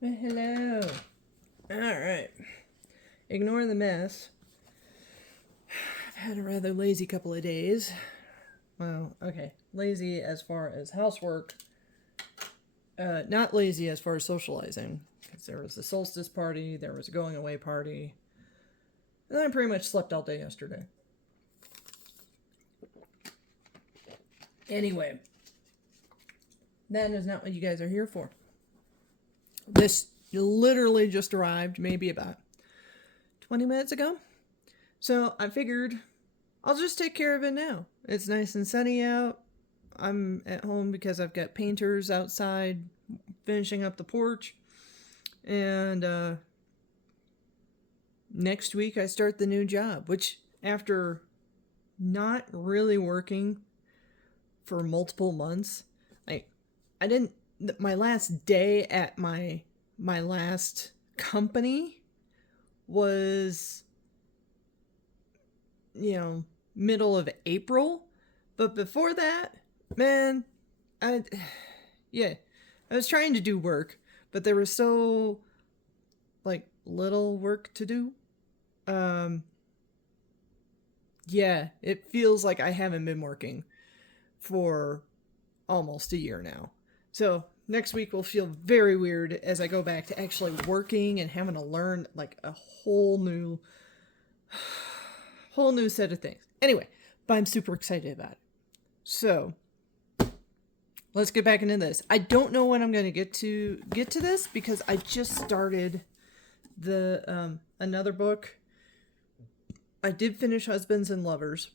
Hello. All right. Ignore the mess. I've had a rather lazy couple of days. Well, okay. Lazy as far as housework. Not lazy as far as socializing. Because there was the solstice party, there was a going away party. And I pretty much slept all day yesterday. Anyway, that is not what you guys are here for. This literally just arrived maybe about 20 minutes ago. So I figured I'll just take care of it now. It's nice and sunny out. I'm at home because I've got painters outside finishing up the porch. And next week I start the new job, which after not really working for multiple months, I didn't, my last day at my last company was, middle of April. But before that, man, I was trying to do work, but there was so, little work to do. It feels like I haven't been working for almost a year now. So next week will feel very weird as I go back to actually working and having to learn a whole new set of things. Anyway, but I'm super excited about it. So let's get back into this. I don't know when I'm going to get to this because I just started the another book. I did finish Husbands and Lovers.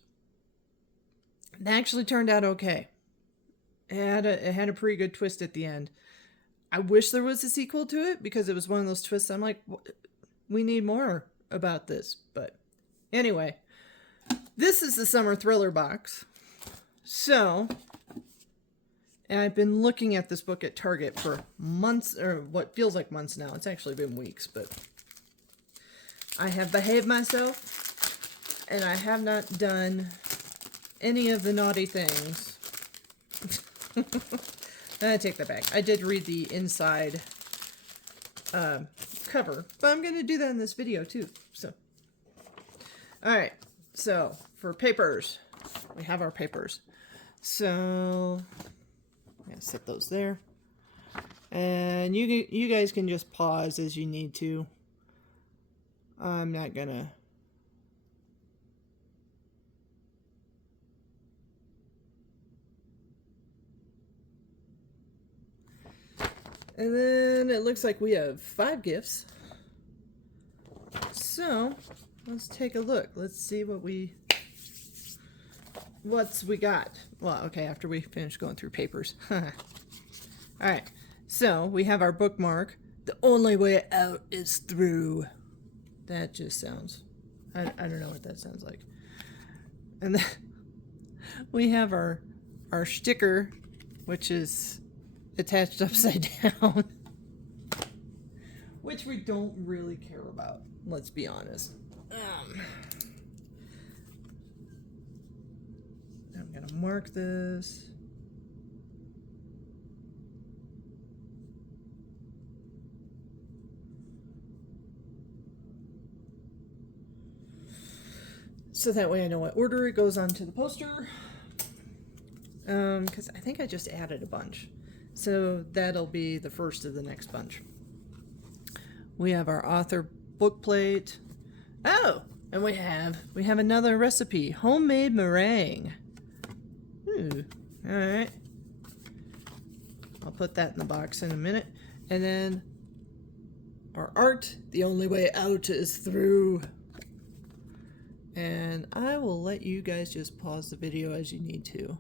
That actually turned out okay. It had a pretty good twist at the end. I wish there was a sequel to it because it was one of those twists I'm like, we need more about this. But anyway, this is the summer thriller box. So, and I've been looking at this book at Target for months, or what feels like months now. It's actually been weeks, but I have behaved myself and I have not done any of the naughty things. I take that back. I did read the inside cover, but I'm going to do that in this video too. So, all right. So for papers, we have our papers. So I'm going to set those there, and you guys can just pause as you need to. I'm not gonna. And then it looks like we have 5 gifts. So let's take a look. Let's see what's we got. Well, okay, after we finish going through papers. Alright, so we have our bookmark. The only way out is through. That just sounds, I don't know what that sounds like. And then we have our sticker, which is attached upside down, which we don't really care about, let's be honest. I'm gonna mark this. So that way I know what order it goes onto the poster. Because I think I just added a bunch. So that'll be the first of the next bunch. We have our author book plate. Oh, and we have another recipe, homemade meringue. Ooh, all right. I'll put that in the box in a minute. And then our art, the only way out is through. And I will let you guys just pause the video as you need to.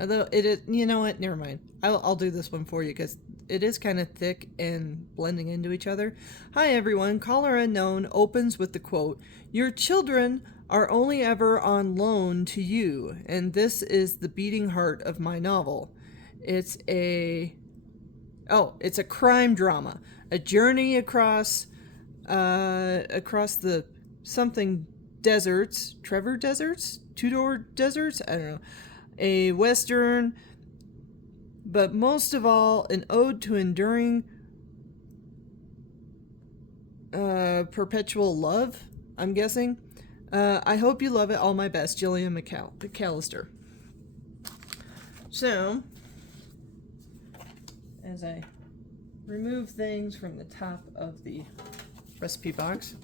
Although it is, you know what? Never mind. I'll do this one for you because it is kind of thick and blending into each other. Hi everyone. Caller unknown opens with the quote, "Your children are only ever on loan to you, and this is the beating heart of my novel. It's a crime drama, a journey across the something deserts, Trevor deserts, Tudor deserts, I don't know, a western but most of all, an ode to enduring perpetual love, I'm guessing. I hope you love it. All my best, Jillian McAllister. So, as I remove things from the top of the recipe box,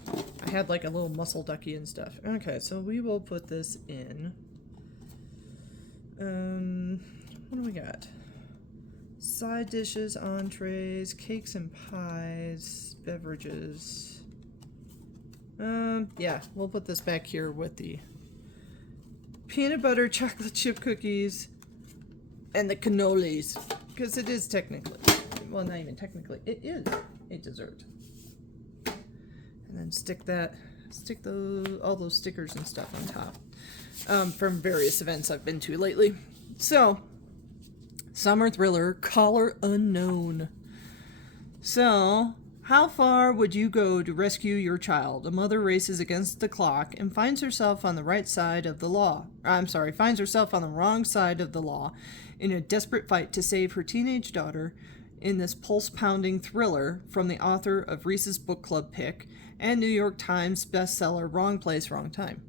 I had like a little muscle ducky and stuff. Okay, so we will put this in. What do we got? Side dishes, entrees, cakes and pies, beverages. Yeah, we'll put this back here with the peanut butter chocolate chip cookies and the cannolis, because it is technically, well, not even technically, it is a dessert. And then stick all those stickers and stuff on top, from various events I've been to lately. So, summer thriller, Caller Unknown. So, how far would you go to rescue your child? A mother races against the clock and finds herself on the right side of the law. Finds herself on the wrong side of the law in a desperate fight to save her teenage daughter in this pulse-pounding thriller from the author of Reese's Book Club pick and New York Times bestseller Wrong Place, Wrong Time.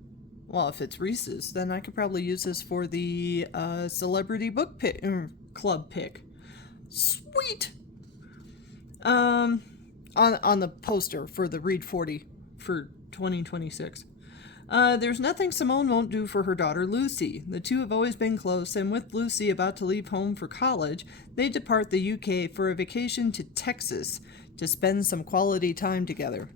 Well, if it's Reese's, then I could probably use this for the Celebrity Book Club pick. Sweet! On the poster for the Read 40 for 2026. There's nothing Simone won't do for her daughter Lucy. The two have always been close, and with Lucy about to leave home for college, they depart the UK for a vacation to Texas to spend some quality time together.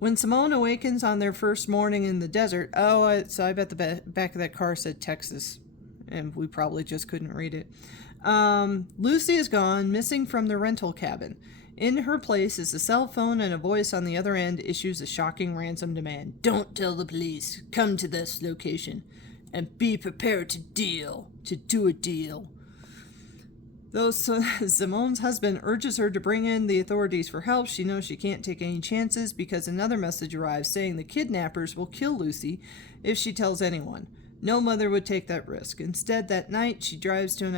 When Simone awakens on their first morning in the desert, so I bet the back of that car said Texas, and we probably just couldn't read it. Lucy is gone, missing from the rental cabin. In her place is a cell phone, and a voice on the other end issues a shocking ransom demand. Don't tell the police. Come to this location and be prepared to do a deal. Though Simone's husband urges her to bring in the authorities for help, she knows she can't take any chances because another message arrives saying the kidnappers will kill Lucy if she tells anyone. No mother would take that risk. Instead, that night, she drives to the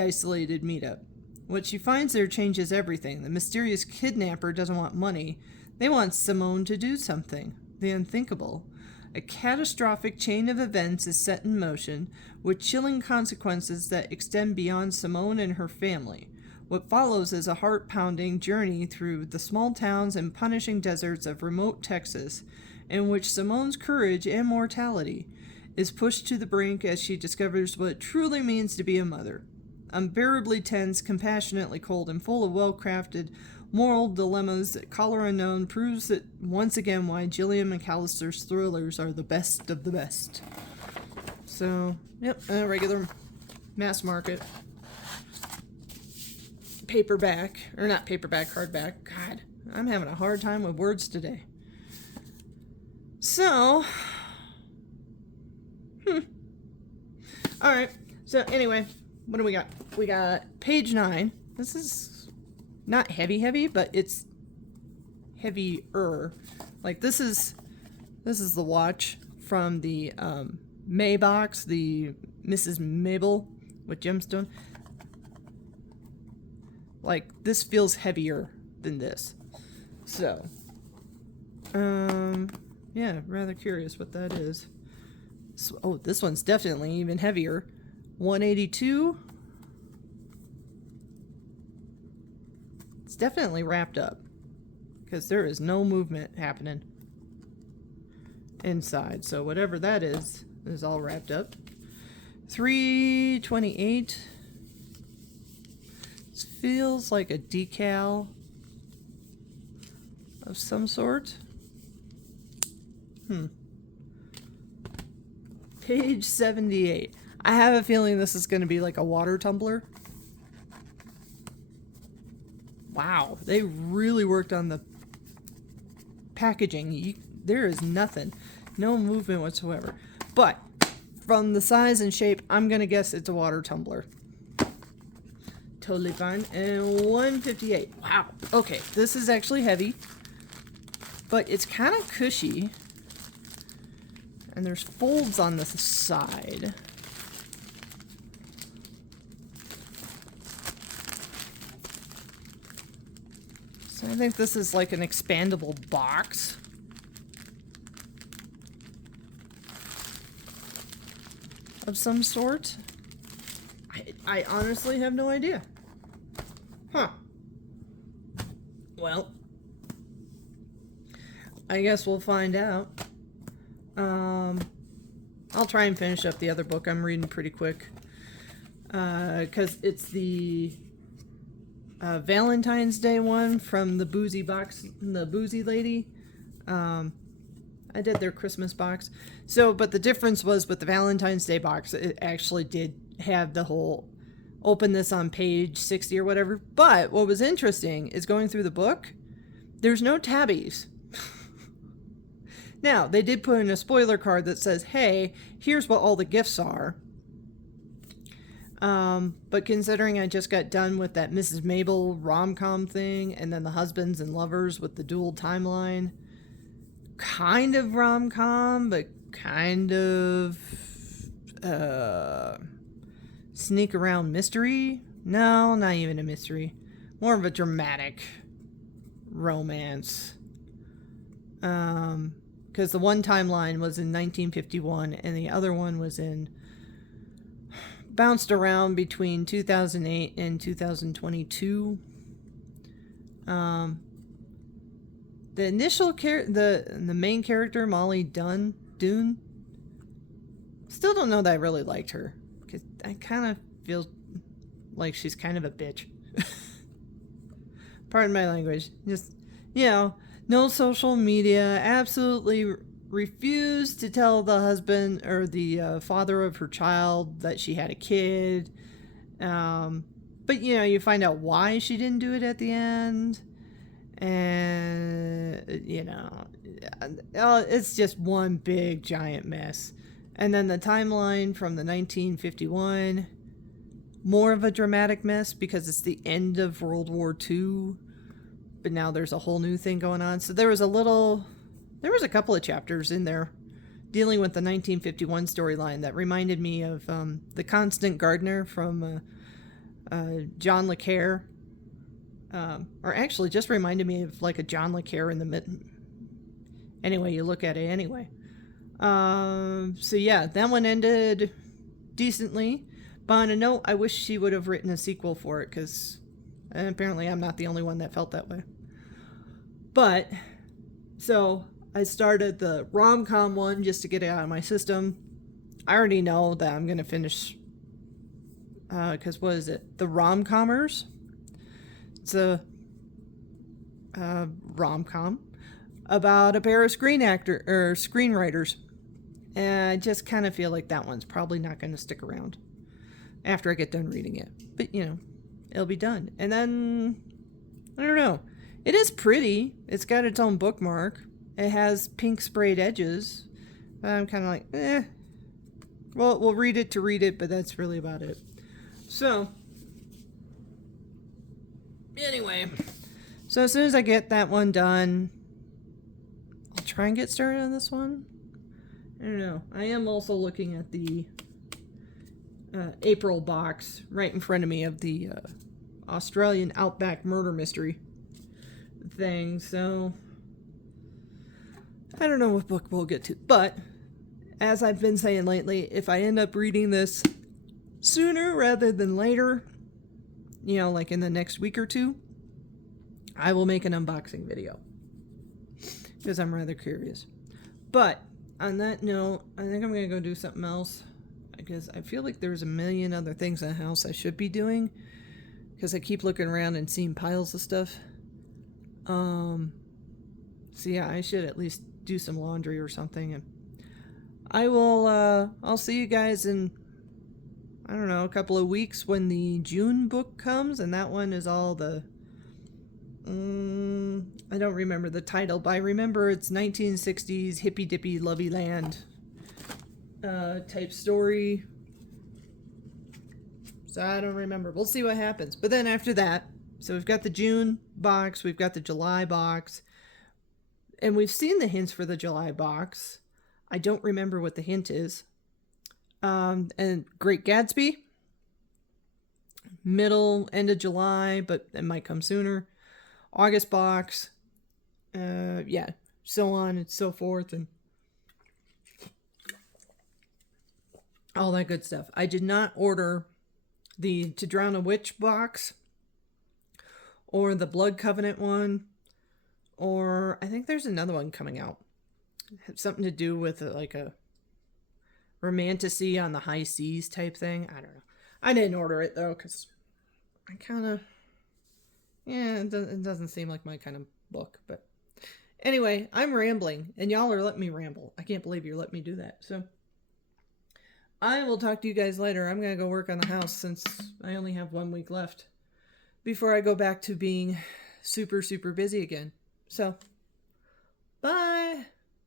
isolated meetup. What she finds there changes everything. The mysterious kidnapper doesn't want money. They want Simone to do something. The unthinkable. A catastrophic chain of events is set in motion, with chilling consequences that extend beyond Simone and her family. What follows is a heart-pounding journey through the small towns and punishing deserts of remote Texas, in which Simone's courage and mortality is pushed to the brink as she discovers what it truly means to be a mother. Unbearably tense, compassionately cold, and full of well-crafted moral dilemmas, Caller Unknown proves that once again why Jillian McAllister's thrillers are the best of the best. So, yep, a regular mass market paperback, or not paperback, hardback. God, I'm having a hard time with words today. So, alright, so anyway, what do we got? We got page 9. This is not heavy, but it's heavier. Like this is the watch from the May box, the Mrs. Mabel with gemstone. Like this feels heavier than this. So, yeah, rather curious what that is. So, oh, this one's definitely even heavier. 182. It's definitely wrapped up because there is no movement happening inside. So whatever that is all wrapped up. 328. This feels like a decal of some sort. Page 78. I have a feeling this is going to be like a water tumbler. Wow, they really worked on the packaging. There is nothing. No movement whatsoever. But from the size and shape, I'm going to guess it's a water tumbler. Totally fine. And 158. Wow. Okay, this is actually heavy. But it's kind of cushy. And there's folds on the side. So I think this is like an expandable box. Of some sort. I honestly have no idea. Huh. Well, I guess we'll find out. I'll try and finish up the other book. I'm reading pretty quick. Because it's the Valentine's Day one from the boozy box, the boozy lady. I did their Christmas box. So, but the difference was with the Valentine's Day box, it actually did have the whole open this on page 60 or whatever. But what was interesting is going through the book, there's no tabbies. Now, they did put in a spoiler card that says, hey, here's what all the gifts are. But considering I just got done with that Mrs. Mabel rom-com thing, and then the husbands and lovers with the dual timeline, kind of rom-com, but kind of sneak around mystery. No, not even a mystery. More of a dramatic romance. Because the one timeline was in 1951 and the other one was bounced around between 2008 and 2022. The initial the main character, Molly Dune, still don't know that I really liked her. Because I kind of feel like she's kind of a bitch. Pardon my language. Just, no social media, absolutely refused to tell the husband or the father of her child that she had a kid. But, you find out why she didn't do it at the end. And, it's just one big giant mess. And then the timeline from the 1951, more of a dramatic mess because it's the end of World War II. But now there's a whole new thing going on. So there was a couple of chapters in there dealing with the 1951 storyline that reminded me of The Constant Gardener from John le Carre. Or actually just reminded me of like a John le Carre in the anyway, you look at it anyway. So yeah, that one ended decently. But on a note, I wish she would have written a sequel for it, because apparently I'm not the only one that felt that way. But, so I started the rom-com one just to get it out of my system. I already know that I'm going to finish, because what is it? The Rom-Commers? It's a rom-com about a pair of screenwriters. And I just kind of feel like that one's probably not going to stick around after I get done reading it. But, it'll be done. And then, I don't know. It is pretty. It's got its own bookmark. It has pink sprayed edges. But I'm kind of like, Well, we'll read it to read it, but that's really about it. So, anyway. So as soon as I get that one done, I'll try and get started on this one. I don't know. I am also looking at the April box right in front of me of the Australian Outback murder mystery thing. So I don't know what book we'll get to. But as I've been saying lately, if I end up reading this sooner rather than later, like in the next week or two, I will make an unboxing video. Because I'm rather curious. But on that note, I think I'm going to go do something else. Because I feel like there's a million other things in the house I should be doing. Because I keep looking around and seeing piles of stuff. So yeah, I should at least do some laundry or something. And I will, I'll see you guys in, I don't know, a couple of weeks when the June book comes. And that one is all the, I don't remember the title, but I remember it's 1960s hippy-dippy lovey land type story. So I don't remember. We'll see what happens. But then after that, so we've got the June box, we've got the July box, and we've seen the hints for the July box. I don't remember what the hint is. And Great Gatsby, end of July, but it might come sooner. August box, yeah, so on and so forth, and all that good stuff. I did not order the To Drown a Witch box or the Blood Covenant one, or I think there's another one coming out. Something to do with like a romantasy on the high seas type thing. I don't know. I didn't order it though because I kind of, yeah, it doesn't seem like my kind of book. But anyway, I'm rambling and y'all are letting me ramble. I can't believe you're letting me do that. So I will talk to you guys later. I'm going to go work on the house since I only have 1 week left before I go back to being super, super busy again. So, bye.